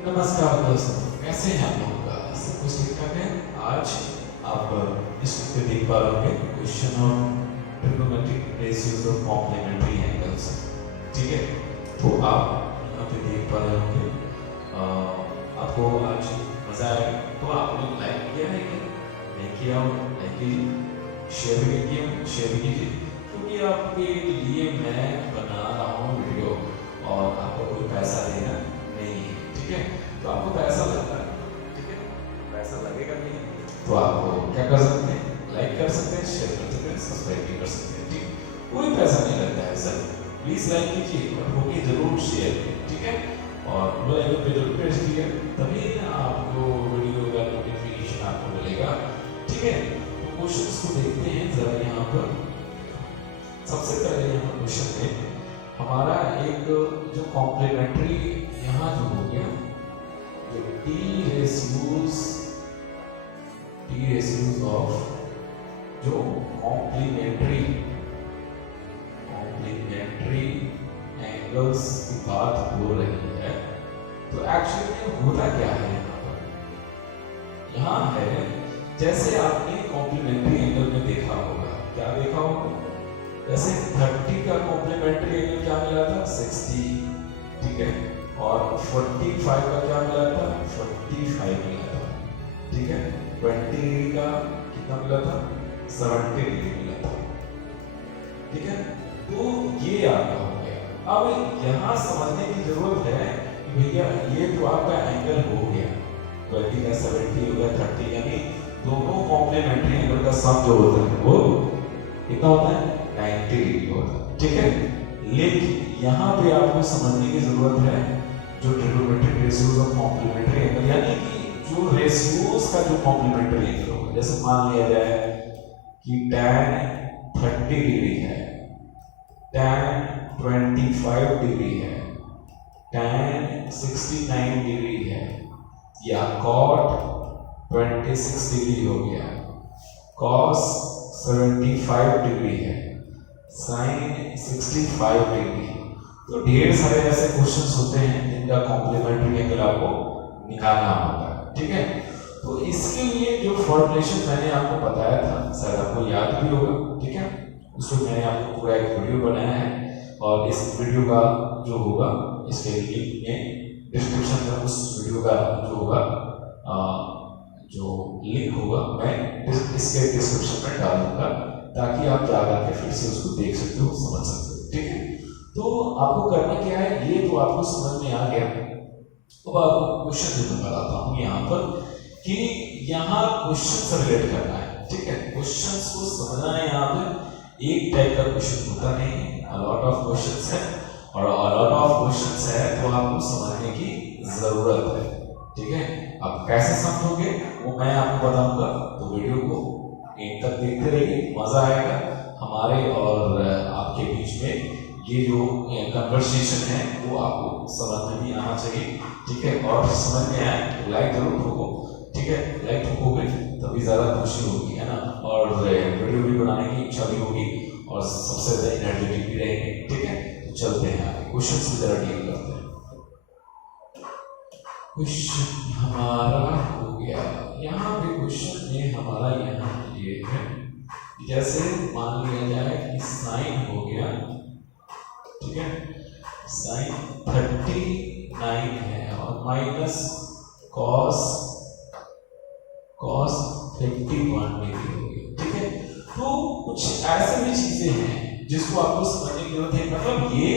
नमस्कार दोस्तों, कैसे हैं आप लोगों का? सब कुछ ठीक ठाक है? आज आप इस पे देख पा रहे होंगे question of trigonometric ratios of complementary angles. ठीक है, तो आप यहाँ पे देख पा रहे होंगे। आपको आज मजा आएगा। तो आप लोग लाइक किया है कि नहीं किया हो? लाइक कीजिए, शेयर भी कीजिए, क्योंकि आपके लिए मैं बना रहा हूँ वीडियो और आपको कोई पैसा देना नहीं है। ठीक है, तो आपको पैसा लगता है, ठीक है, पैसा लगेगा नहीं तो आप क्या कर सकते हैं? लाइक कर सकते हैं, शेयर कर सकते हैं, सब्सक्राइब भी कर सकते हैं। ठीक, कोई पैसा नहीं लगता है सर। प्लीज लाइक कीजिए और होगी जरूर शेयर, ठीक है, और बेल आइकन पे जरूर प्रेस कीजिए, तभी आपको वीडियो का नोटिफिकेशन आपको मिलेगा। ठीक है, तो क्वेश्चंस को देखते हैं जरा। यहाँ पर सबसे पहले यहाँ क्वेश्चन में हमारा एक जो कॉम्प्लीमेंट्री यहाँ जो हो गया, जो टी रेशियोज ऑफ जो कॉम्प्लीमेंट्री एंगल्स की बात हो रही है, तो एक्चुअली में होता क्या है यहाँ है, जैसे आपने कॉम्प्लीमेंट्री एंगल में देखा होगा, क्या देखा होगा? जैसे 30 का कॉम्प्लीमेंट्री एंगल क्या मिला था? 60, ठीक है, और 45 का क्या मिला था? 45 मिला था, ठीक है। 20 डिग्री का कितना मिला था? 70 डिग्री मिला था, ठीक है। तो ये आपका हो गया। अब यहाँ समझने की जरूरत है कि भैया ये तो आपका एंगल हो गया, 20 का 70 हो गया 30, यानी दोनों कॉम्प्लीमेंट्री एंगल का सम जो होता है वो कितना होता है? 90 डिग्री होता है, ठीक है। लेकिन यहाँ पे आपको समझने की जरूरत है जो trigonometric ratios of complementary angle, यानी कि जो रेशियोज का जो कॉम्प्लीमेंट्री एंगल होगा, जैसे मान लिया जाए कि tan 30 डिग्री है, tan 25 डिग्री है, tan 69 डिग्री है, या cot 26 डिग्री हो गया, cos 75 डिग्री है, sin 65 डिग्री। तो ढेर सारे ऐसे क्वेश्चंस होते हैं जिनका कॉम्प्लीमेंट्री एंगल आपको निकालना होगा, ठीक है। तो इसके लिए जो फॉर्मुलेशन मैंने आपको बताया था, शायद आपको याद भी होगा, ठीक है। उसमें मैंने आपको पूरा एक वीडियो बनाया है और इस वीडियो का जो होगा इसके लिंक में डिस्क्रिप्शन में उस वीडियो का जो होगा जो लिंक होगा मैं इसके डिस्क्रिप्शन में डाल दूंगा, ताकि आप जाकर के फिर से उसको देख सकते हो, समझ सकते हो, ठीक है। तो आपको करना क्या है, ये तो आपको समझ में आ गया। अब आपको क्वेश्चन जो बताता हूँ यहाँ पर कि यहाँ क्वेश्चन से रिलेट करना है, ठीक है। क्वेश्चन को समझना है। यहाँ पे एक टाइप का क्वेश्चन होता नहीं है, अलॉट ऑफ क्वेश्चन है, और अलॉट ऑफ क्वेश्चन है तो आपको समझने की जरूरत है, ठीक है। आप कैसे समझोगे वो मैं आपको बताऊंगा, तो वीडियो को एंड तक देखते रहिए, मजा आएगा हमारे और आपके बीच में। ये जो कन्वर्सेशन है वो आपको समझ में भी आना चाहिए, ठीक है। और समझ में आए तो लाइक जरूर ठोको, ठीक है। लाइक ठोकोगे तभी ज्यादा खुशी होगी, है ना, और वीडियो भी बनाने की इच्छा भी होगी और सबसे ज्यादा एनर्जेटिक भी रहेंगे, ठीक है। तो चलते हैं आगे, क्वेश्चन से जरा डील करते हैं। क्वेश्चन हमारा हो गया यहाँ पे, क्वेश्चन में हमारा यहाँ ये है, जैसे मान लिया जाए कि साइन हो गया, ठीक है, साइन 39 है और माइनस कॉस 51 डिग्री हो गई, ठीक है। तो कुछ ऐसे भी चीजें हैं जिसको आपको समझने की जरूरत है। मतलब ये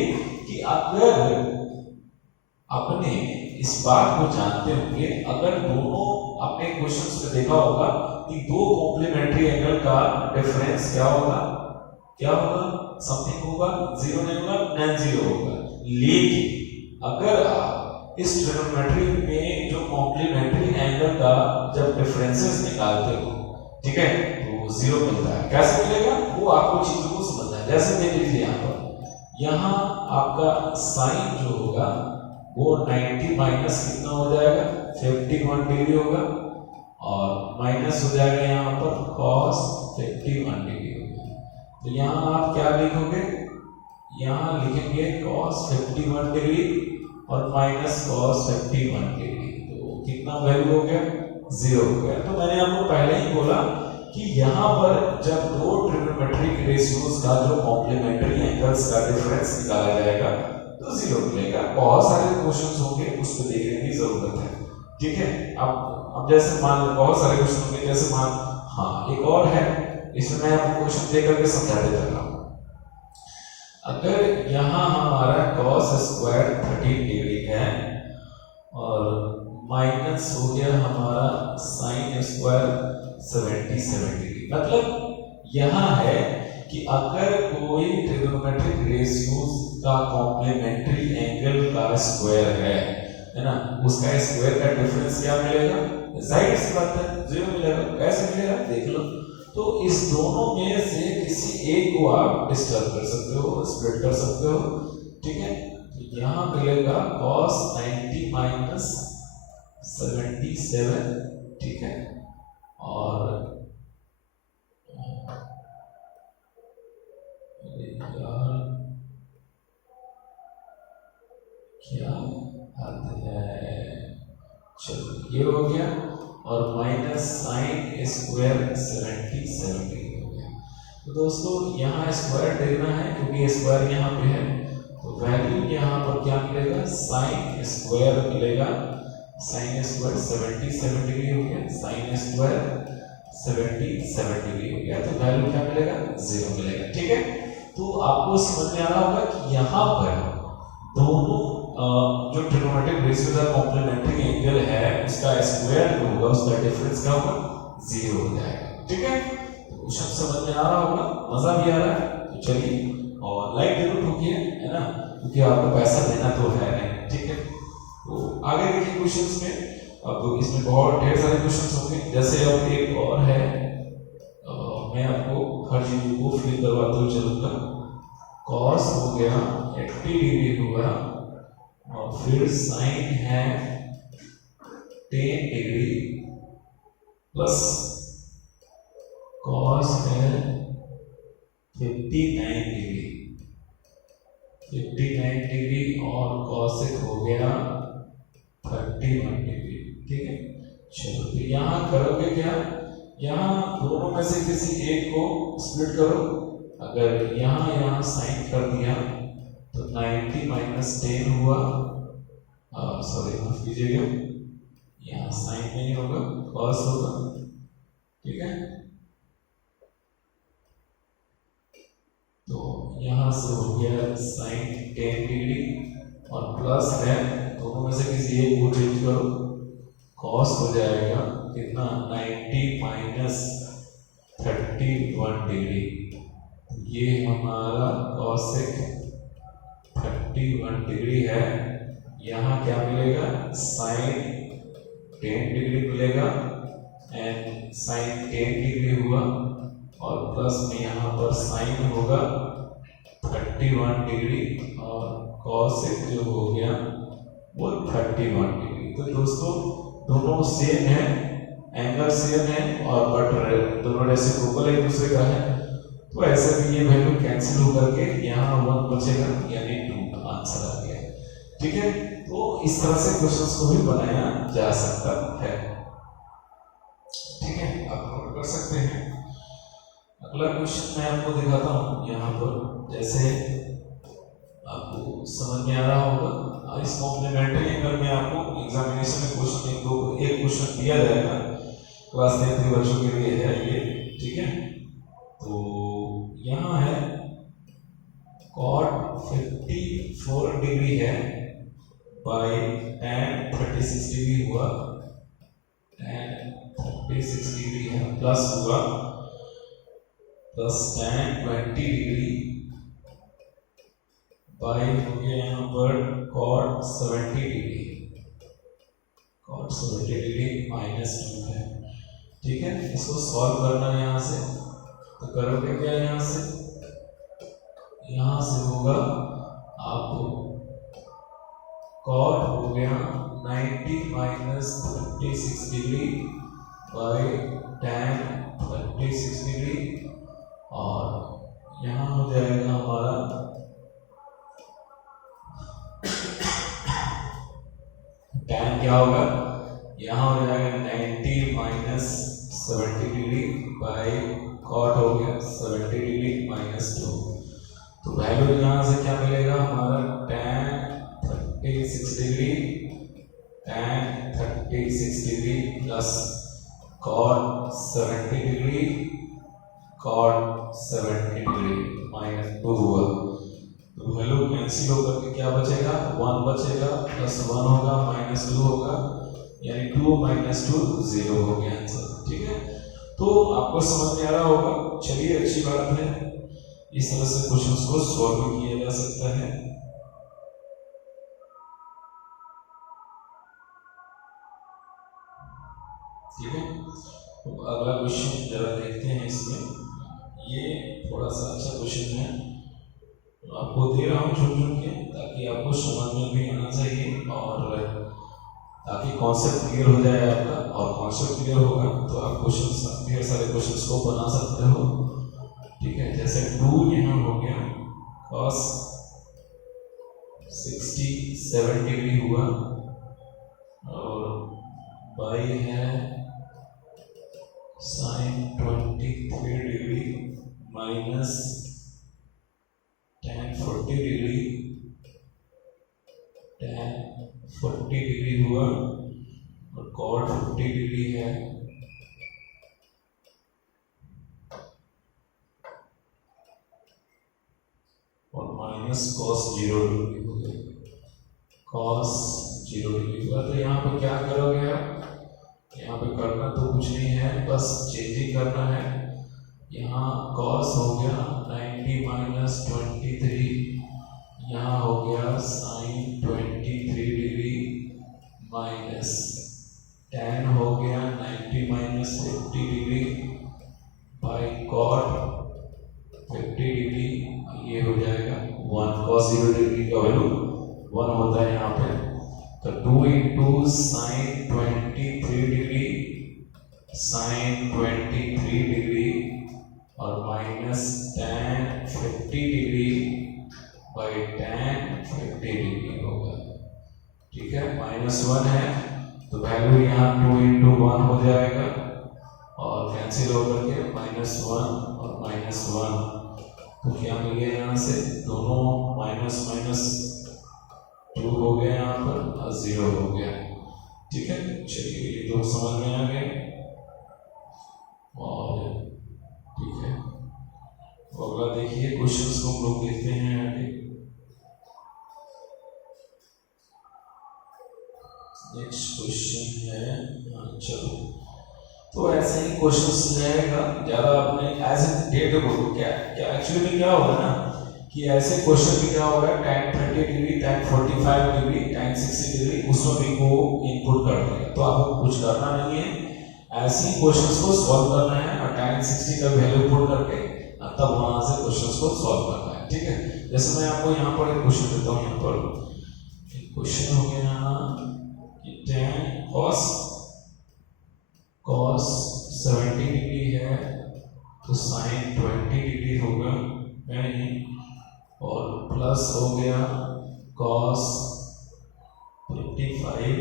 कि अगर अपने इस बात को जानते होंगे, अगर दोनों आपने क्वेश्चंस में देखा होगा कि दो कॉम्प्लीमेंट्री एंगल का डिफरेंस क्या होगा, समथिंग होगा, जीरो नहीं होगा, नॉन जीरो होगा। लेकिन अगर आप इस ट्रिग्नोमेट्री में जो कॉम्प्लीमेंट्री एंगल का जब डिफरेंसेस निकालते हो, ठीक है, तो जीरो मिलता है। कैसे मिलेगा वो आपको चीजों को समझना है। जैसे देख लीजिए यहाँ आपका साइन जो होगा वो 90 माइनस कितना हो जाएगा? 51 डिग्री होगा, और माइनस हो जाएगा यहाँ पर cos 51 डिग्री होगा। तो यहाँ आप क्या लिखोगे? यहाँ लिखेंगे cos 51 डिग्री और माइनस कॉस 51 डिग्री, तो कितना वैल्यू हो गया, 0 हो गया। तो मैंने आपको पहले ही बोला कि यहाँ पर जब दो ट्रिग्नोमेट्रिक रेशियोज का जो कॉम्प्लीमेंट्री एंगल्स का डिफरेंस निकाला जाएगा तो 0 मिलेगा। बहुत सारे क्वेश्चंस होंगे, उस पर देखने की जरूरत है, ठीक है। अब जैसे मान लो बहुत सारे क्वेश्चन होंगे, जैसे मान, हाँ एक और है, इसमें मैं आपको क्वेश्चन दे करके समझा देता हूँ। अगर यहाँ हमारा cos स्क्वायर 30 डिग्री है और माइनस हो गया हमारा sin स्क्वायर 77 डिग्री, मतलब यहाँ है कि अगर कोई ट्रिग्नोमेट्रिक रेशियोज का कॉम्प्लीमेंट्री एंगल का स्क्वायर है ना, उसका स्क्वायर का डिफरेंस क्या मिलेगा, जाहिर सी बात है 0 मिलेगा। कैसे मिलेगा देख लो। तो इस दोनों में से किसी एक को आप डिस्टर्ब कर सकते हो, स्प्लिट कर सकते हो, ठीक है। तो यहाँ मिलेगा cos 90 माइनस 77, ठीक है। और क्या हद है, चलो ये हो गया, और माइनस साइन स्क्वायर 77 डिग्री हो गया। तो दोस्तों यहाँ स्क्वायर देखना है क्योंकि स्क्वायर यहाँ पे है, तो वैल्यू यहाँ पर क्या मिलेगा, साइन स्क्वायर मिलेगा, साइन स्क्वायर 77 डिग्री हो गया, साइन स्क्वायर 77 डिग्री हो गया, तो वैल्यू क्या मिलेगा, 0 मिलेगा, ठीक है। तो आपको समझ में आ रहा होगा कि यहाँ पर दोनों जो ट्रिग्नोमेट्रिक रेशियो का कॉम्प्लीमेंट्री एंगल है उसका स्क्वायर जो होगा उसका डिफरेंस क्या होगा, 0 हो जाएगा, ठीक है। तो क्वेश्चन समझ में आ रहा होगा, मजा भी आ रहा है, तो चलिए और लाइक जरूर ठोकिए, है ना, क्योंकि आपको पैसा देना तो है नहीं, ठीक है। तो आगे देखिए क्वेश्चंस में, अब इसमें बहुत ढेर सारे क्वेश्चंस होंगे। जैसे अब एक और है, मैं आपको हर चीज को फिल करवाते हुए चलूंगा। कॉस हो गया 80 डिग्री हुआ, और फिर साइन है 10 डिग्री, प्लस कॉस है 59 डिग्री, 59 डिग्री, और कॉसेक हो गया 31 डिग्री, ठीक है। चलो तो यहाँ करोगे क्या, यहाँ दोनों में से किसी एक को स्प्लिट करो। अगर यहाँ साइन कर दिया तो 90 माइनस 10 हुआ, सॉरी माफ कीजिएगा, यहाँ साइन नहीं होगा, कॉस होगा, ठीक है। तो यहाँ से हो गया साइन 10 डिग्री, और प्लस है, दोनों में से किसी एक को चेंज करो, कॉस हो जाएगा कितना, 90 माइनस 31 डिग्री, ये हमारा कॉसेक 31 डिग्री है। यहाँ क्या मिलेगा, साइन 10 डिग्री मिलेगा, एंड साइन 10 डिग्री हुआ, और प्लस में यहाँ पर साइन होगा 31 डिग्री, और कॉसेक जो हो गया वो 31 डिग्री। तो दोस्तों दोनों सेम है, एंगल सेम है, और बट दोनों रेसिप्रोकल एक दूसरे का है, तो ऐसे भी ये वैल्यू कैंसिल होकर के यहाँ 1 बचेगा, यानी 2 आंसर आ गया, ठीक है। तो इस तरह से क्वेश्चंस को भी बनाया जा सकता है, ठीक है, आप नोट कर सकते हैं। अगला क्वेश्चन मैं आपको दिखाता हूँ यहाँ पर, जैसे आपको समझ में आ रहा होगा, इस कॉम्प्लीमेंट्री एंगल में आपको एग्जामिनेशन में क्वेश्चन एक क्वेश्चन दिया जाएगा, क्लास 10 के बच्चों के लिए है ये, ठीक है। तो यहाँ है cot 54 डिग्री है बाय tan 36 डिग्री हुआ, tan 36 डिग्री है, प्लस हुआ, प्लस tan 20 डिग्री बाय हो गया यहाँ पर cot 70 degree, cot 70 degree minus 2 है, ठीक है। इसको सॉल्व करना है यहाँ से, तो करोगे क्या, यहाँ से होगा आपको cot हो गया 90 minus 36 degree by tan 36 degree, और यहाँ हो जाएगा हमारा tan क्या होगा, यहाँ हो जाएगा 90 माइनस 70 डिग्री बाई कॉट हो गया 70 डिग्री माइनस 2। तो वैल्यू यहाँ से क्या मिलेगा हमारा, tan 36 degree, tan 36 degree plus cot 70 degree, cot 70 degree minus 2 हुआ। तो वैल्यू कैंसिल होकर के क्या बचेगा, 1 बचेगा, प्लस 1 होगा, माइनस 2 होगा, यानी 2 माइनस 2 0 हो गया आंसर। ठीक है, तो आपको समझ में आ रहा होगा। चलिए अच्छी बात है, इस तरह से क्वेश्चंस को सॉल्व किया जा सकता है। ठीक है, तो अगला क्वेश्चन जरा देखते हैं। इसमें ये थोड़ा सा अच्छा क्वेश्चन है, आपको दे रहा हूँ चुन चुन के, ताकि आपको समझ में भी आना चाहिए और ताकि कॉन्सेप्ट क्लियर हो जाए आपका। और कॉन्सेप्ट क्लियर होगा तो आप क्वेश्चन, ढेर सारे क्वेश्चंस को बना सकते हो। ठीक है, जैसे 2 यहाँ हो गया cos 67 डिग्री हुआ, और बाई है sin 23 degree minus tan 40 degree, tan 40 degree हुआ, और cot 50 डिग्री है, और माइनस cos 0 डिग्री हो गया, cos 0 डिग्री हुआ। तो यहाँ पे क्या करोगे आप, यहाँ पे करना तो कुछ नहीं है, बस चेंजिंग करना है। यहाँ cos हो गया 90 माइनस 23, यहाँ हो गया sin 23 डिग्री माइनस tan हो गया 90 minus 50 degree by cot 50 degree, ये हो जाएगा 1। cos 0 डिग्री का वैल्यू 1 होता है यहाँ पे। तो 2 into sin 23 degree, sin 23 degree, और minus tan 50 degree by tan 50 degree होगा। ठीक है, माइनस 1 है तो वैल्यू यहाँ 2 इंटू 1 हो जाएगा, और कैंसिल होकर के माइनस 1 और माइनस 1, तो क्या मिल गया यहाँ से, दोनों माइनस माइनस 2 हो गया यहाँ पर, और 0 हो गया। ठीक है, चलिए ये तो समझ में आ गया। और ठीक है, तो अगला देखिए क्वेश्चंस को हम लोग देखते हैं आगे। नेक्स्ट क्वेश्चन है, चलो तो ऐसे ही क्वेश्चंस रहेगा, ज़्यादा आपने एज ए डेट बोलो। क्या क्या एक्चुअली में क्या होगा ना, कि ऐसे क्वेश्चन में क्या होगा, tan 30 degree, tan 45 degree, tan 60 degree, उसमें भी को इनपुट कर देगा, तो आपको कुछ करना नहीं है, ऐसे ही क्वेश्चंस को सॉल्व करना है, और tan 60 का वैल्यू पुट करके तब वहां से क्वेश्चंस को सॉल्व करना है। ठीक है, जैसे मैं आपको यहाँ पर एक क्वेश्चन देता हूँ। यहाँ पर क्वेश्चन हो गया कि tan cos 70 डिग्री है, तो sin 20 डिग्री होगा, नहीं, और प्लस हो गया cos 55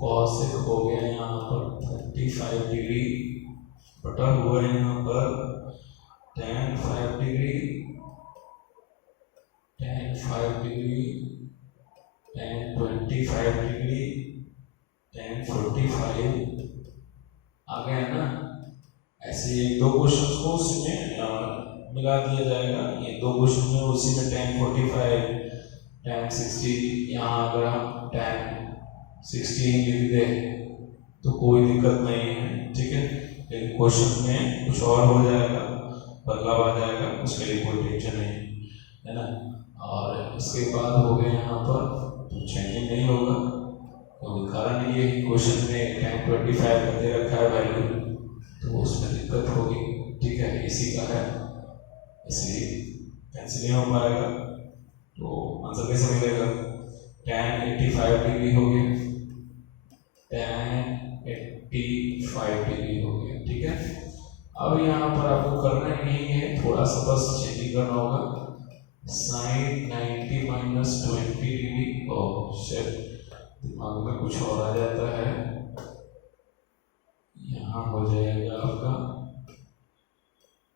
cos एक हो गया यहाँ पर 35 डिग्री, बटा हुआ है यहाँ पर tan 5 degree, tan 5 degree, tan 25 degree, tan 45 आ गया ना। ऐसे एक दो क्वेश्चन को उसमें मिला दिया जाएगा, ये दो क्वेश्चन में उसी में tan 45, tan 60, यहाँ अगर हम tan 60 लिख दें तो कोई दिक्कत नहीं है। ठीक है, लेकिन क्वेश्चन में कुछ और हो जाएगा, बदलाव आ जाएगा, उसके लिए कोई टेंशन नहीं है ना। और इसके बाद हो गए यहाँ पर तो चेंजिंग नहीं होगा, तो कारण ये क्वेश्चन में tan 25 का दे रखा है वैल्यू, तो उसमें दिक्कत होगी। ठीक है, इसी का है, इसलिए कैंसिल नहीं हो पाएगा। तो आंसर कैसे मिलेगा, tan 85 डिग्री हो गया, tan 85 डिग्री हो गया। ठीक है, अब यहाँ पर आपको करना नहीं है, थोड़ा सा बस चेकिंग करना होगा। Sine 90 minus 20 degree. Oh shit, दिमाग में कुछ और आ जाता है। यहाँ हो जाएगा आपका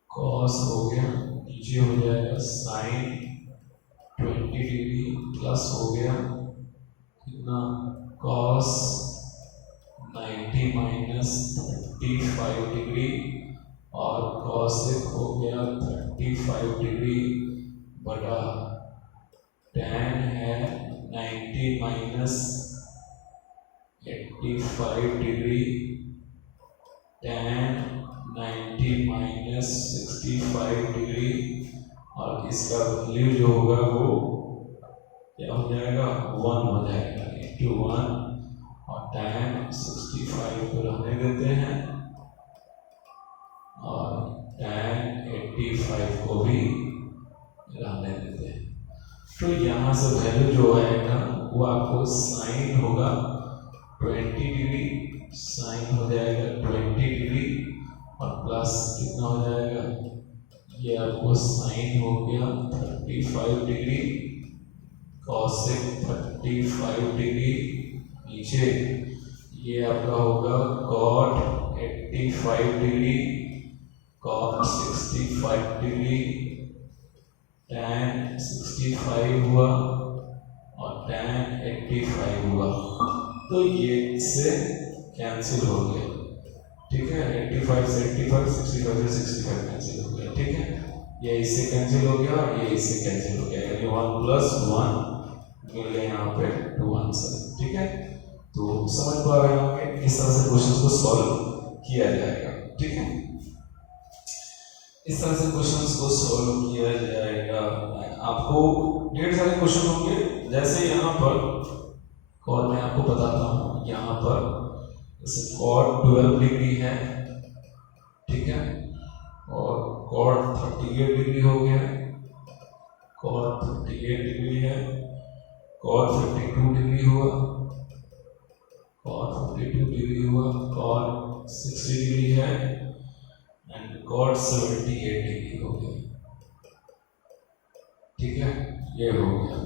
कॉस हो गया, नीचे हो जाएगा साइन 20 डिग्री प्लस हो गया कितना, कॉस 90 माइनस 35 डिग्री और कॉसेक हो गया 35 डिग्री बटा tan है 90 minus 85 degree, tan 90 minus 65 degree और इसका वैल्यू जो होगा वो क्या हो जाएगा, 1 हो जाएगा, इंटू 1 और tan 65 को रहने देते हैं और tan 85 को भी रहने देते हैं। तो यहाँ से वैल्यू जो आएगा वो आपको साइन होगा 20 डिग्री, साइन हो जाएगा 20 डिग्री और प्लस कितना हो जाएगा, ये आपको साइन हो गया 35 डिग्री, कॉसेक 35 डिग्री, नीचे ये आपका होगा cot 85 degree, cot 65 degree, tan 65 हुआ और tan 85 हुआ। तो ये इससे कैंसिल हो गया, ठीक है। 85 से 85, 65 से 65 कैंसिल हो गया, ठीक है। ये इससे कैंसिल हो गया और ये इससे कैंसिल हो गया, यानी 1 + 1 मिल गया यहाँ पे 2 आंसर, ठीक है। तो समझ पा रहे होंगे इस तरह से क्वेश्चन को सॉल्व किया जाएगा, ठीक है। इस तरह से क्वेश्चंस को सॉल्व किया जाएगा। आपको ढेर सारे क्वेश्चन होंगे, जैसे यहाँ पर और मैं आपको बताता हूँ, यहाँ पर जैसे cot 12 डिग्री है, ठीक है, और cot 38 डिग्री हो गया, cot 38 डिग्री है, cot 52 डिग्री हुआ, cot 52 डिग्री हुआ, cot 60 डिग्री है एंड cot 78 डिग्री हो गया, ठीक है। ये हो गया।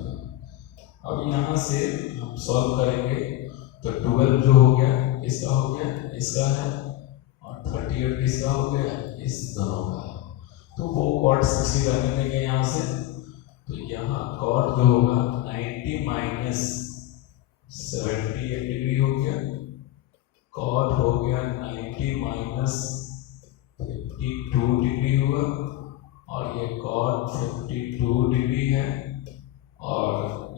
अब यहाँ से हम सॉल्व करेंगे तो 12 जो हो गया इसका हो गया, इसका है, और 38 इसका हो गया, इस दोनों का। तो वो cot 60 रहने देंगे यहाँ से, तो यहाँ cot जो होगा 90 माइनस 78 डिग्री हो गया, cot हो गया 90 माइनस 52 डिग्री हुआ और ये cot 52 डिग्री है। और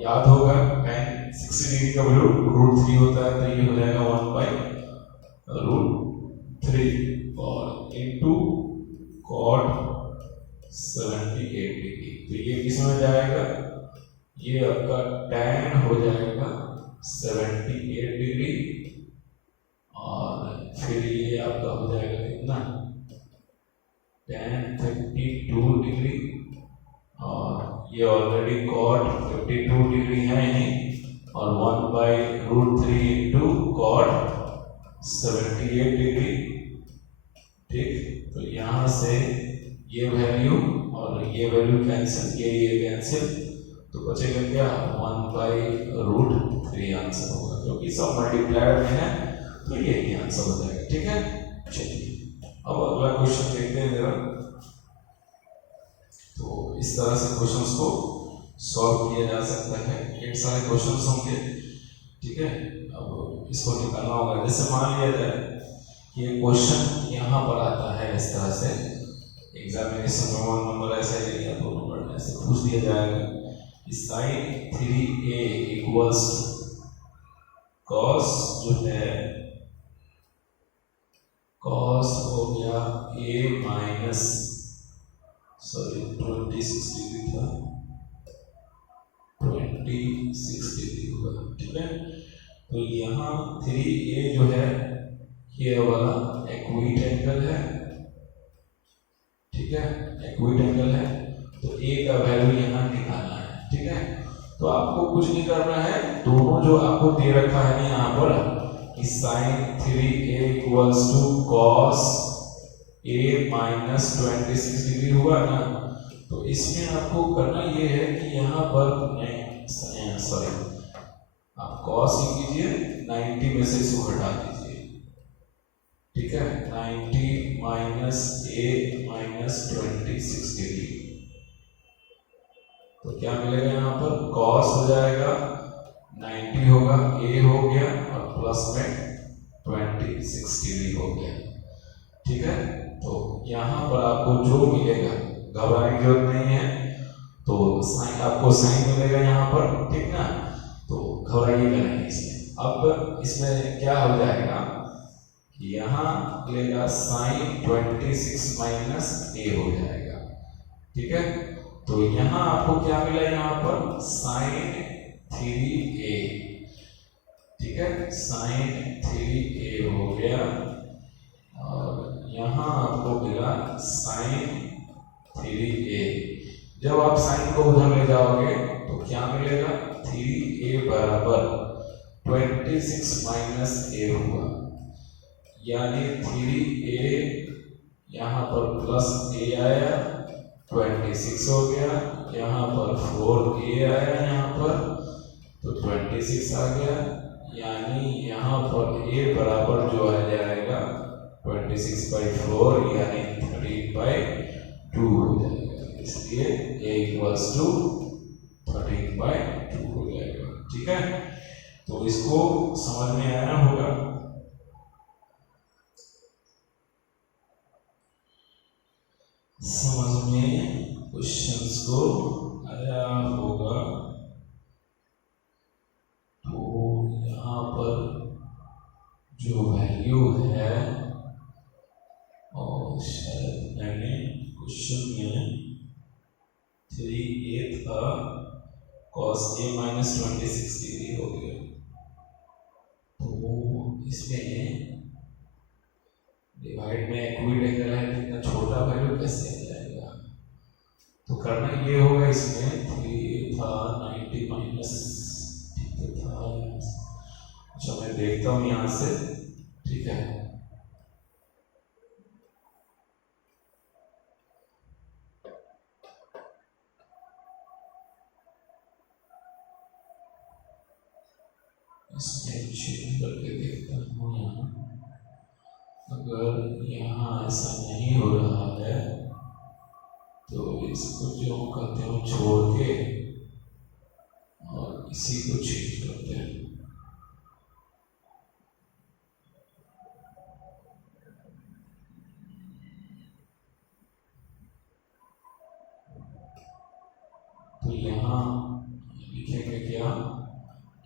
याद होगा tan 60 डिग्री का वैल्यू √3 होता है, तो ये हो जाएगा 1/√3 और इनटू cot 78 डिग्री। तो ये किस में जाएगा, ये आपका tan हो जाएगा 78 डिग्री और फिर ये आपका हो जाएगा कितना, tan 52 डिग्री और ये ऑलरेडी cot 52 डिग्री है ही, और 1/√3 इंटू cot 78 डिग्री, ठीक। तो यहाँ से ये वैल्यू और ये वैल्यू कैंसिल, ये कैंसिल, तो बचेगा क्या, 1/√3 आंसर होगा, क्योंकि सब मल्टीप्लायर में है तो ये आंसर हो जाएगा, ठीक है। चलिए अब अगला क्वेश्चन देखते हैं जरा। तो इस तरह से क्वेश्चंस को सॉल्व किया जा सकता है, ढेर सारे क्वेश्चंस होंगे, ठीक है। अब इसको निकालना होगा। जैसे मान लिया जाए कि ये क्वेश्चन यहाँ पर आता है इस तरह से, एग्जामिनेशन में 1 नंबर ऐसा ही या 2 नंबर ऐसे पूछ दिया जाएगा कि sin 3a इक्वल्स cos जो है, cos हो गया a माइनस 26 डिग्री था, 26 डिग्री हुआ, ठीक है। तो यहाँ 3a जो है ये वाला एक्यूट एंगल है, ठीक है, एक्यूट एंगल है, तो a का वैल्यू यहाँ निकालना है, ठीक है। तो आपको कुछ नहीं करना है, दोनों जो आपको दे रखा है ना यहाँ पर कि sin 3a equals to cos a minus 26 degree हुआ ना, तो इसमें आपको करना ये है कि यहाँ पर सॉरी आप कॉस ही कीजिए, 90 में से इसको हटा दीजिए, ठीक है। 90 माइनस ए माइनस 26 डिग्री, तो क्या मिलेगा यहाँ पर, कॉस हो जाएगा 90 होगा, ए हो गया और प्लस में 26 डिग्री हो गया, ठीक है। तो यहाँ पर आपको जो मिलेगा, घबराने की जरूरत नहीं है, तो साइन आपको साइन मिलेगा यहाँ पर, ठीक ना, तो घबराइएगा नहीं इसमें। अब इसमें क्या हो जाएगा कि यहाँ मिलेगा साइन 26 माइनस ए हो जाएगा, ठीक है। तो यहाँ आपको क्या मिला, यहाँ पर साइन 3a, ठीक है, साइन 3a हो गया, और यहाँ आपको मिला साइन 3a। जब आप साइन को उधर ले जाओगे तो क्या मिलेगा, 3a बराबर 26 माइनस a होगा, यानी 3a यहाँ पर प्लस a आया, 26 हो गया, यहाँ पर 4a आया, यहाँ पर तो 26 आ गया, यानी यहाँ पर a बराबर जो आ जाएगा 26/4 यानी 13/2 हो जाएगा, इसलिए a इक्वल्स टू 13/2 हो जाएगा, ठीक है। तो इसको समझ में आया होगा। समझ में क्वेश्चंस को आया होगा। तो यहाँ पर जो वैल्यू है, और शायद मैंने क्वेश्चन में 3a था, cos a माइनस 26 डिग्री हो गया, तो इसमें डिवाइड में एक्यूट एंगल है, कितना छोटा वैल्यू कैसे आ जाएगा, तो करना ये होगा, इसमें 3a था 90 माइनस, ठीक था, अच्छा मैं देखता हूँ यहाँ से, ठीक है। इसमें चेंज करके देखता हूँ यहाँ, अगर यहाँ ऐसा नहीं हो रहा है तो इसको जो कहते हैं छोड़ के और इसी को चेंज करते हैं। तो यहाँ लिखेंगे क्या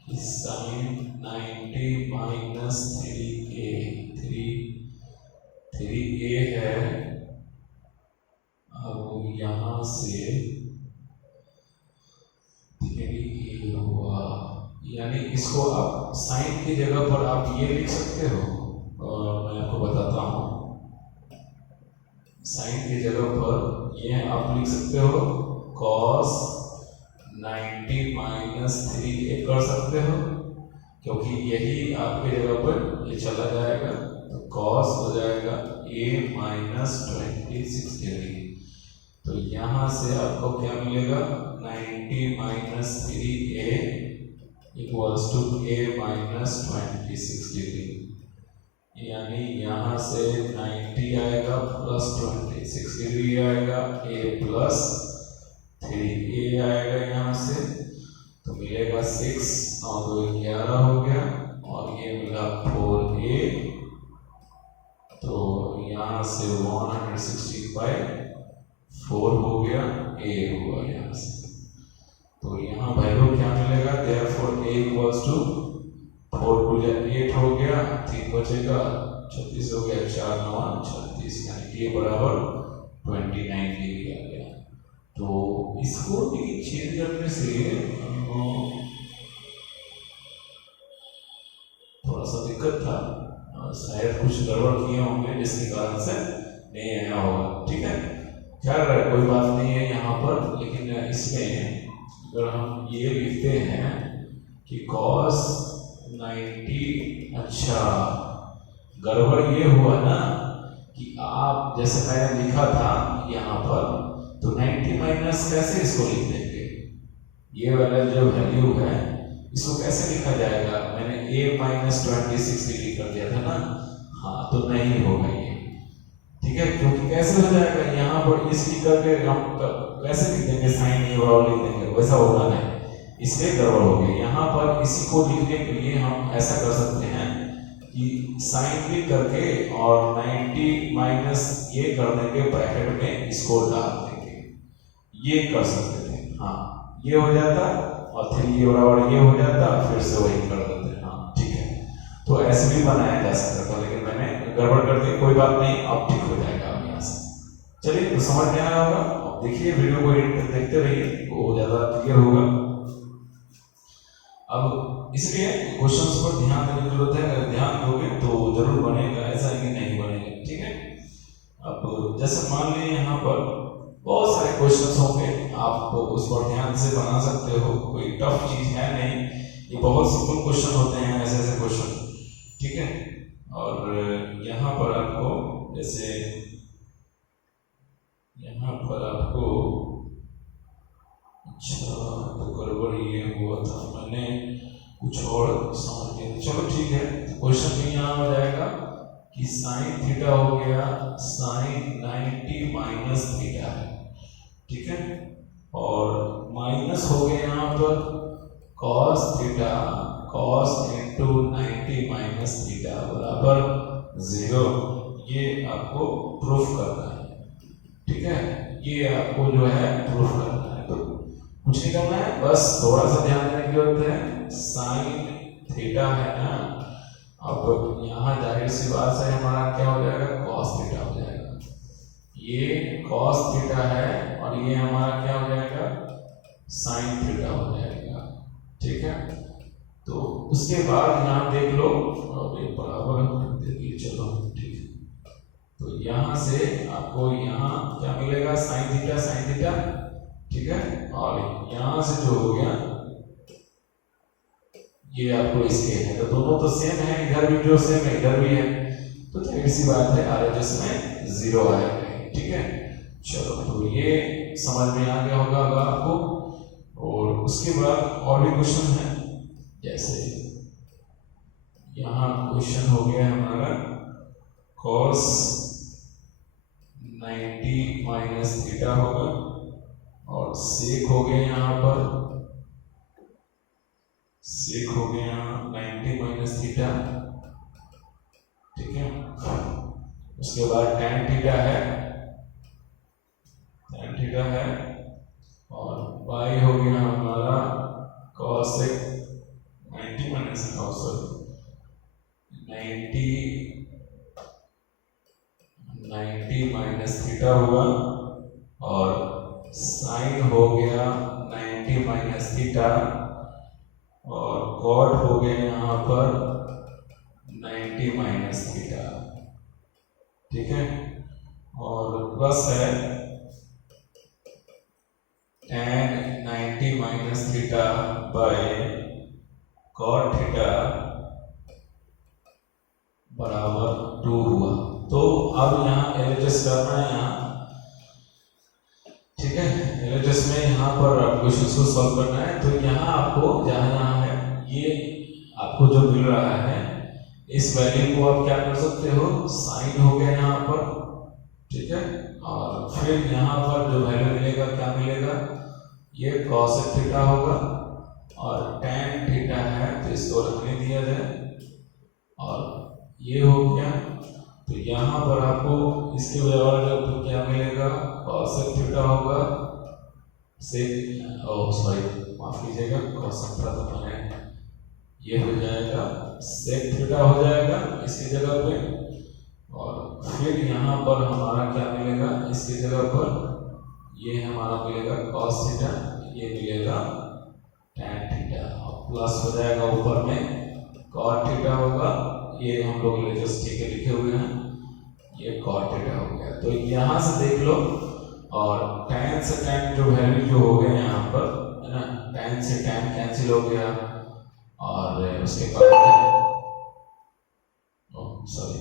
कि साइन 90 माइनस 3a है, अब यहाँ से 3a हुआ, यानी इसको आप साइन की जगह पर आप ये लिख सकते हो, और मैं आपको बताता हूँ, साइन की जगह पर ये आप लिख सकते हो cos 90 माइनस 3a कर सकते हो, क्योंकि यही आपके जगह पर ये चला जाएगा, तो cos हो जाएगा a माइनस 26 डिग्री। तो यहाँ से आपको क्या मिलेगा, 90 minus 3a equals to a minus 26 degree, यानी यहाँ से 90 आएगा प्लस 26 डिग्री आएगा, a प्लस 3a आएगा यहाँ से, तो मिलेगा 6, 9 2 11 हो गया, और ये मिला 4a, तो यहाँ से 165/4 हो गया, a हुआ यहाँ से। तो यहाँ वैल्यू क्या मिलेगा, therefore a इक्वल्स टू 4 2 8 हो गया, 3 बचेगा, 36 हो गया, 4 9 36, यानी a बराबर 29 डिग्री आ गया। तो इसको चेंज करने से थोड़ा सा दिक्कत था, शायद कुछ गड़बड़ किए होंगे जिसके कारण से नहीं आया होगा, ठीक है। खैर कोई बात नहीं है यहाँ पर, लेकिन इसमें अगर हम ये लिखते हैं कि cos 90, अच्छा गड़बड़ ये हुआ ना कि आप जैसे मैंने लिखा था यहाँ पर, तो 90 माइनस कैसे इसको लिख देंगे, ये वाला जो वैल्यू है इसको कैसे लिखा जाएगा, मैंने a माइनस 26 डिग्री कर दिया था ना, हाँ तो नहीं होगा ये, ठीक है, क्योंकि कैसे हो जाएगा, यहाँ पर इसकी करके हम कैसे लिख देंगे, साइन ए बराबर लिख देंगे, वैसा होगा नहीं, इसलिए गड़बड़ हो गई। यहाँ पर इसी को लिखने के लिए हम ऐसा कर सकते हैं कि साइन भी करके और 90 माइनस ये कर देंगे ब्रैकेट में, इसको डाल देंगे, ये कर सकते थे, हाँ ये हो जाता और फिर ये बराबर ये हो जाता, फिर से वही कर देते, हाँ ठीक है, तो ऐसे भी बनाया जा सकता था, लेकिन मैंने गड़बड़ कर दी, कोई बात नहीं, अब ठीक हो जाएगा अब यहाँ से। चलिए तो समझ में आया होगा, अब देखिए वीडियो को देखते रहिए, वो ज़्यादा क्लियर होगा। अब इसलिए क्वेश्चंस पर ध्यान देने की जरूरत है, अगर ध्यान दोगे तो जरूर बनेगा, ऐसा कि नहीं बनेगा, ठीक है। अब जैसे मान लीजिए यहाँ पर बहुत सारे क्वेश्चंस होंगे, आप उस पर ध्यान से बना सकते हो, कोई टफ चीज है नहीं, ये बहुत सिंपल क्वेश्चन होते हैं, ऐसे ऐसे क्वेश्चन, ठीक है। और यहाँ पर आपको जैसे यहाँ पर आपको अच्छा तो गड़बड़ ये हुआ था, मैंने कुछ और समझ लिया, चलो ठीक है। क्वेश्चन में यहाँ हो जाएगा कि साइन थीटा हो गया साइन 90 माइनस थीटा है, ठीक है, और माइनस हो गया यहाँ पर cos theta cos into 90 minus theta बराबर 0, ये आपको प्रूफ करना है, ठीक है, ये आपको जो है प्रूफ करना है, तो कुछ नहीं करना है, बस थोड़ा सा ध्यान देने की जरूरत है, साइन थीटा है ना, अब यहाँ जाहिर सी बात है हमारा क्या हो जाएगा, कॉस थीटा हो जाएगा, ये कॉस थीटा है और ये हमारा क्या हो जाएगा, साइन थीटा हो जाएगा, ठीक है। तो उसके बाद यहाँ देख लो, अब ये बराबर देखिए, चलो ठीक है, तो यहाँ से आपको यहाँ क्या मिलेगा, साइन थीटा, ठीक है, और यहाँ से जो हो गया ये आपको इसके है, तो दोनों तो सेम है, इधर भी जो सेम है इधर भी है, तो जाहिर सी बात है RHS में 0 आएगा, ठीक है। चलो तो ये समझ में आ गया होगा अब आपको, और उसके बाद और भी क्वेश्चन है, जैसे यहाँ क्वेश्चन हो गया हमारा cos 90 माइनस थीटा होगा और सेक हो गया यहाँ पर, सेक हो गया यहाँ 90 माइनस थीटा, ठीक है। उसके बाद tan थीटा है और y हो गया हमारा cos 90 माइनस 90 माइनस थीटा हुआ और साइन हो गया 90 माइनस थीटा और कॉट हो गया यहाँ पर 90 माइनस थीटा, ठीक है, और प्लस है tan 90 minus theta by cot theta बराबर 2 हुआ। तो अब यहाँ LHS करना है यहाँ, ठीक है, LHS में यहाँ पर क्वेश्चन को सॉल्व करना है, तो यहाँ आपको जहाँ है ये आपको जो मिल रहा है, इस वैल्यू को आप क्या कर सकते हो, साइन हो गया यहाँ पर, ठीक है, और फिर यहाँ पर जो वैल्यू मिलेगा क्या मिलेगा, ये cos थीटा होगा और tan थीटा है तो इसको रखने दिया जाए, और ये हो गया, तो यहाँ पर आपको इसके बराबर तो क्या मिलेगा, cos थीटा होगा से माफ कीजिएगा, cos थीटा तो मैंने, ये हो जाएगा sec थीटा हो जाएगा इसकी जगह पे, और फिर यहाँ पर हमारा क्या मिलेगा, इसकी जगह पर ये हमारा मिलेगा cos थीटा, ये मिलेगा tan थीटा, और प्लस हो जाएगा ऊपर में cot थीटा होगा, ये हम लोग लेटेस्ट ठीक है लिखे हुए हैं, ये cot थीटा हो गया। तो यहाँ से देख लो, और tan से tan जो वैल्यू जो हो गया यहाँ पर है ना, tan से tan कैंसिल हो गया, और उसके बाद सॉरी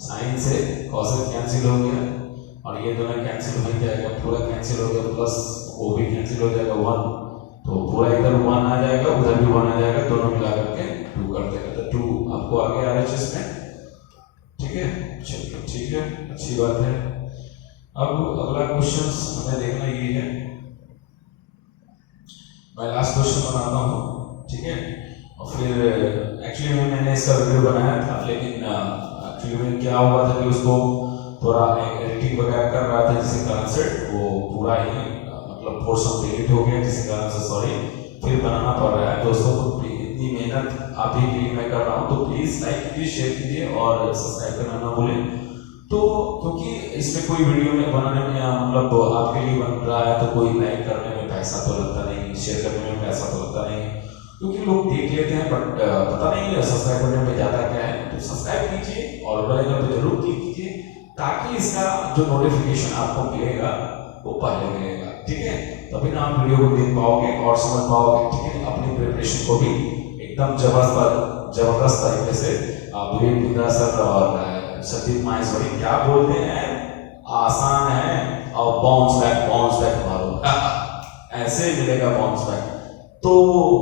साइन से cos कैंसिल हो गया, और ये दोनों कैंसिल हो जाएगा, पूरा कैंसिल हो गया, प्लस वो भी कैंसिल हो जाएगा 1, तो पूरा इधर 1 आ जाएगा, उधर भी 1 आ जाएगा, दोनों मिला करके 2 कर देगा, तो 2 आपको आ गया RHS में। ठीक है, चलिए ठीक है, अच्छी बात है। अब अगला क्वेश्चन हमें देखना ये है, मैं लास्ट क्वेश्चन बनाता हूँ, ठीक है, और फिर एक्चुअली मैंने इसका वीडियो बनाया था, लेकिन एक्चुअली में क्या हुआ था कि उसको थोड़ा एडिटिंग वगैरह कर रहा था, जिसके कारण से वो पूरा ही मतलब पोर्शन डिलीट हो गया, जिसके कारण से सॉरी, फिर बनाना पड़ रहा है दोस्तों। तो इतनी मेहनत आप ही के लिए मैं कर रहा हूँ, तो प्लीज लाइक कीजिए, शेयर कीजिए और सब्सक्राइब करना ना भूलें। तो क्योंकि इसमें कोई वीडियो में बनाने में मतलब आपके लिए बन रहा है, तो कोई लाइक करने में पैसा तो लगता नहीं, शेयर करने में पैसा तो लगता नहीं, क्योंकि लोग देख लेते हैं बट पता नहीं सब्सक्राइब करने में ज़्यादा क्या है। तो सब्सक्राइब कीजिए और बेल आइकन पर जरूर क्लिक कीजिए, ताकि इसका जो नोटिफिकेशन आपको मिलेगा वो पहले मिलेगा, ठीक है, तभी ना आप वीडियो को देख पाओगे और समझ पाओगे, ठीक है। अपनी प्रिपरेशन को भी एकदम जबरदस्त तरीके से विवेक बिंद्रा सर और सतीश माहेश्वरी क्या बोलते हैं, आसान है और बाउंस बैक मारो ऐसे मिलेगा बाउंस बैक, तो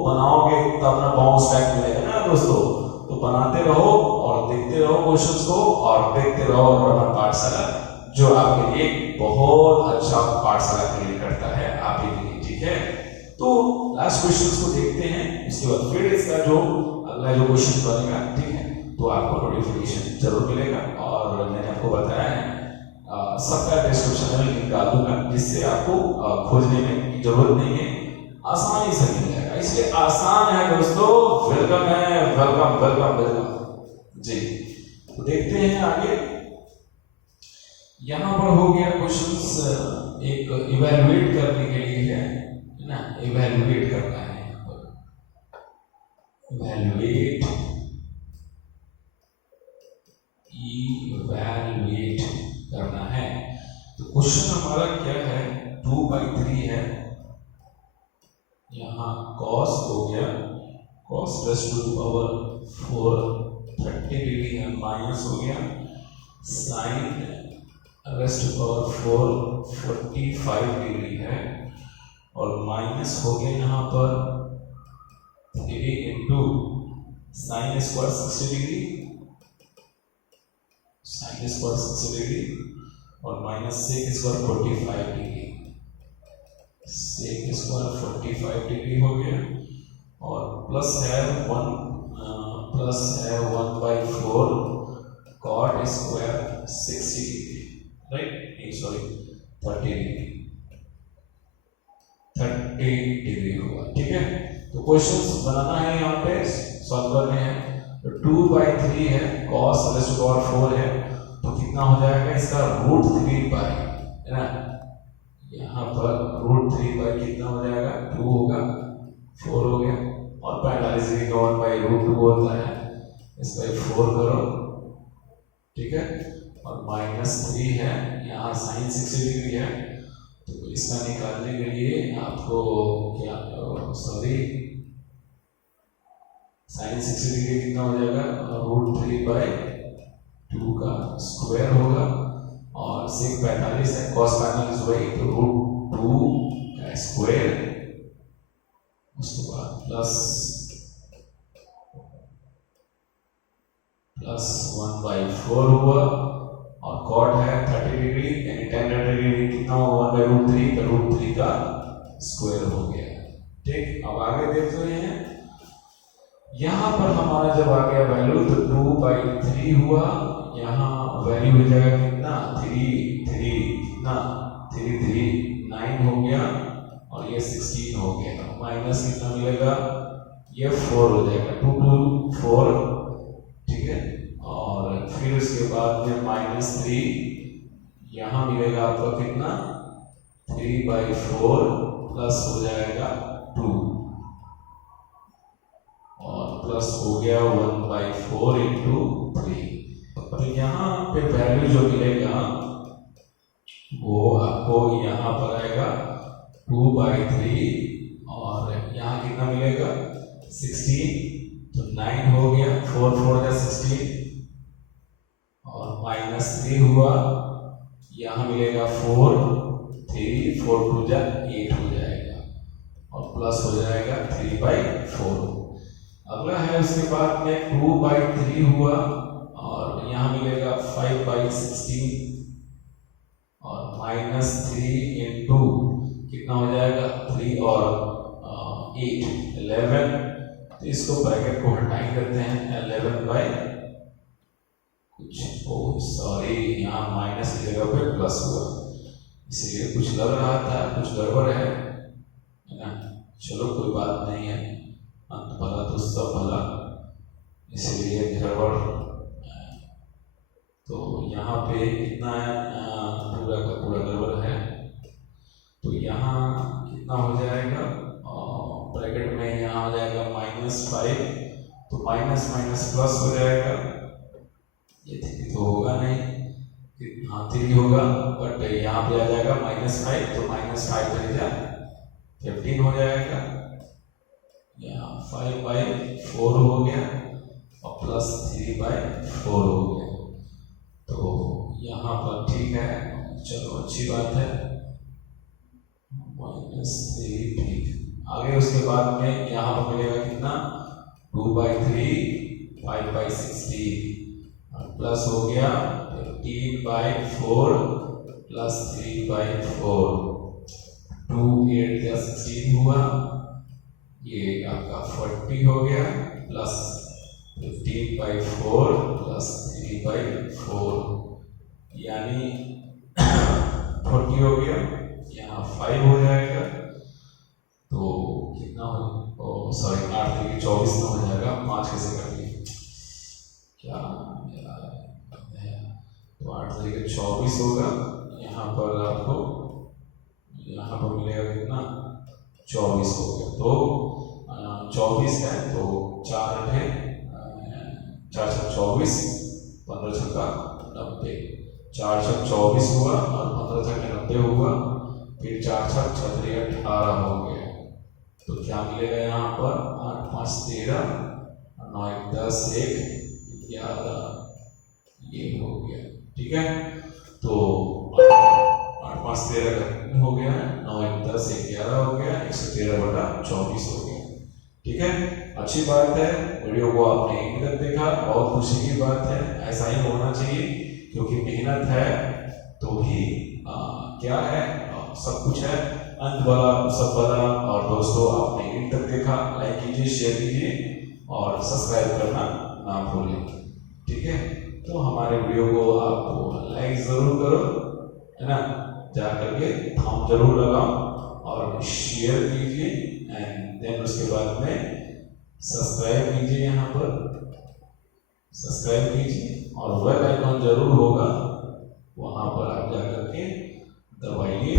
बनाओगे तो अपना बाउंस बैक मिलेगा ना दोस्तों। तो बनाते रहो और देखते रहो क्वेश्चंस को और देखते रहो रमन पाठशाला, जो आपके लिए बहुत अच्छा पाठशाला क्रिएट करता है आप ही के लिए, ठीक है। तो लास्ट क्वेश्चंस को देखते हैं, उसके बाद फिर इसका जो अगला जो क्वेश्चन बनेगा, ठीक है, तो आपको नोटिफिकेशन जरूर मिलेगा। और मैंने आपको बताया है सबका डिस्क्रिप्शन में लिंक डाल दूंगा, जिससे आपको खोजने में जरूरत नहीं है, आसानी से मिल जाएगा, इसलिए आसान है दोस्तों। वेलकम है, वेलकम वेलकम वेलकम जी। तो देखते हैं आगे, यहां पर हो गया क्वेश्चंस, एक इवैल्यूएट करने के लिए है ना, इवैल्यूएट करना है, यहां पर इवैल्यूएट करना है। तो क्वेश्चन हमारा क्या है, 2/3 है, यहाँ cos हो गया, cos + 4 30 डिग्री है, माइनस हो गया sin + 4 45 डिग्री है, और माइनस हो गया यहाँ पर 3 × sin² 60 डिग्री, sin² 60 डिग्री, और minus sec² 45 degree, sec² 45 degree हो गया, और प्लस है 1/4 cot² 60 degree, right, sorry 30 degree होगा, ठीक है। तो क्वेश्चंस बनाना है, यहाँ पे सॉल्व करने हैं। तो 2/3 है, cos + 4 है, तो कितना हो जाएगा इसका √3 है ना, यहाँ पर √3 कितना हो जाएगा, 2 होगा, 4 हो गया, और 45 डिग्री का 1/√2 होता है, इस पर 4 करो, ठीक है, और -3 है, यहाँ sin 60 डिग्री है, तो इसका निकालने के लिए आपको क्या, सॉरी sin 60 डिग्री कितना हो जाएगा, √3/2 का स्क्वायर होगा, और sec 45 है, cos 45 वही, तो √2 का स्क्वायर, उसके बाद प्लस 1/4 हुआ, और cot है 30 डिग्री, यानी tan 30 डिग्री कितना होगा, 1/√3, तो √3 का स्क्वायर हो गया, ठीक। अब आगे देखते हैं, यहाँ पर हमारा जब आ गया वैल्यू, तो 2/3 हुआ, यहाँ वैल्यू हो जाएगा कितना, 9 हो गया, और ये 16 हो गया, माइनस कितना मिलेगा, ये 4 हो जाएगा, 2 2 4, ठीक है, और फिर उसके बाद में -3, यहाँ मिलेगा आपको कितना, 3/4 प्लस हो जाएगा 2, और प्लस हो गया 1/4 × 3। तो यहाँ पे वैल्यू जो मिलेगा वो आपको यहाँ पर आएगा 2/3, और यहाँ कितना मिलेगा 16, तो 9 हो गया, 4 4 16, और -3 हुआ, यहाँ मिलेगा प्लस हो जाएगा 3/4। अगला है उसके बाद में 2/3 हुआ और यहाँ मिलेगा 5/16 और -3 इंटू कितना हो जाएगा 3 और 8 11। तो इसको ब्रैकेट को हटाई करते हैं 11 बाई कुछ, ओ सॉरी यहाँ माइनस की जगह पे प्लस हुआ, इसलिए कुछ लग रहा था कुछ गड़बड़ है ना। चलो कोई बात नहीं है, अंत भला तो सब भला, इसलिए गड़बड़। तो यहाँ पे कितना है, पूरा का पूरा गड़बड़ है। तो यहाँ कितना हो जाएगा ब्रैकेट में, यहाँ हो जाएगा -5, तो माइनस माइनस प्लस हो जाएगा। ये 3 तो होगा नहीं, हाँ 3 होगा, बट यहाँ पे आ जाएगा -5, तो -5 15 हो जाएगा। यहाँ 5/4 हो गया और प्लस 3/4 हो गया। तो यहाँ पर ठीक है, चलो अच्छी बात है, -3 ठीक। आगे उसके बाद में यहाँ पर मिलेगा कितना 2/3 5/16 प्लस हो गया 15/4 प्लस 3/4, 2 8 या 16 हुआ, ये आपका 40 हो गया प्लस 15/4 प्लस 3/4 यानी 40 हो गया। यहाँ 5 हो जाएगा, तो कितना हो, सॉरी 8 3 24 में हो जाएगा, 5 कैसे कर दिए क्या है, तो 8 3 24 होगा। यहाँ पर आपको यहाँ पर मिलेगा कितना 24 हो गया, तो 24 है, तो 4 × 4 × 24 15 × 90, 4 × 24 हुआ और 15 × 90 हुआ, फिर 4 × 6 18 हो गया। तो क्या मिलेगा यहाँ पर 8 5 13 9 1 10 1 11, ये हो गया। ठीक है, तो 8 5 13 हो गया, 9 1 10 1 11 हो गया, 113/24 हो गया। ठीक है, अच्छी बात है। वीडियो को आपने एंड तक देखा, बहुत खुशी की बात है, ऐसा ही होना चाहिए, क्योंकि मेहनत है तो ही क्या है सब कुछ है, अंत भला सब भला। और दोस्तों आपने एंड तक देखा, लाइक कीजिए, शेयर कीजिए और सब्सक्राइब करना ना भूलें। ठीक है, तो हमारे वीडियो को आप लाइक जरूर करो, है ना, जा करके थंब जरूर लगाओ और शेयर कीजिए, एंड देन उसके बाद में सब्सक्राइब कीजिए, यहाँ पर सब्सक्राइब कीजिए और बेल आइकन जरूर होगा, वहां पर आप जा करके दबाइए।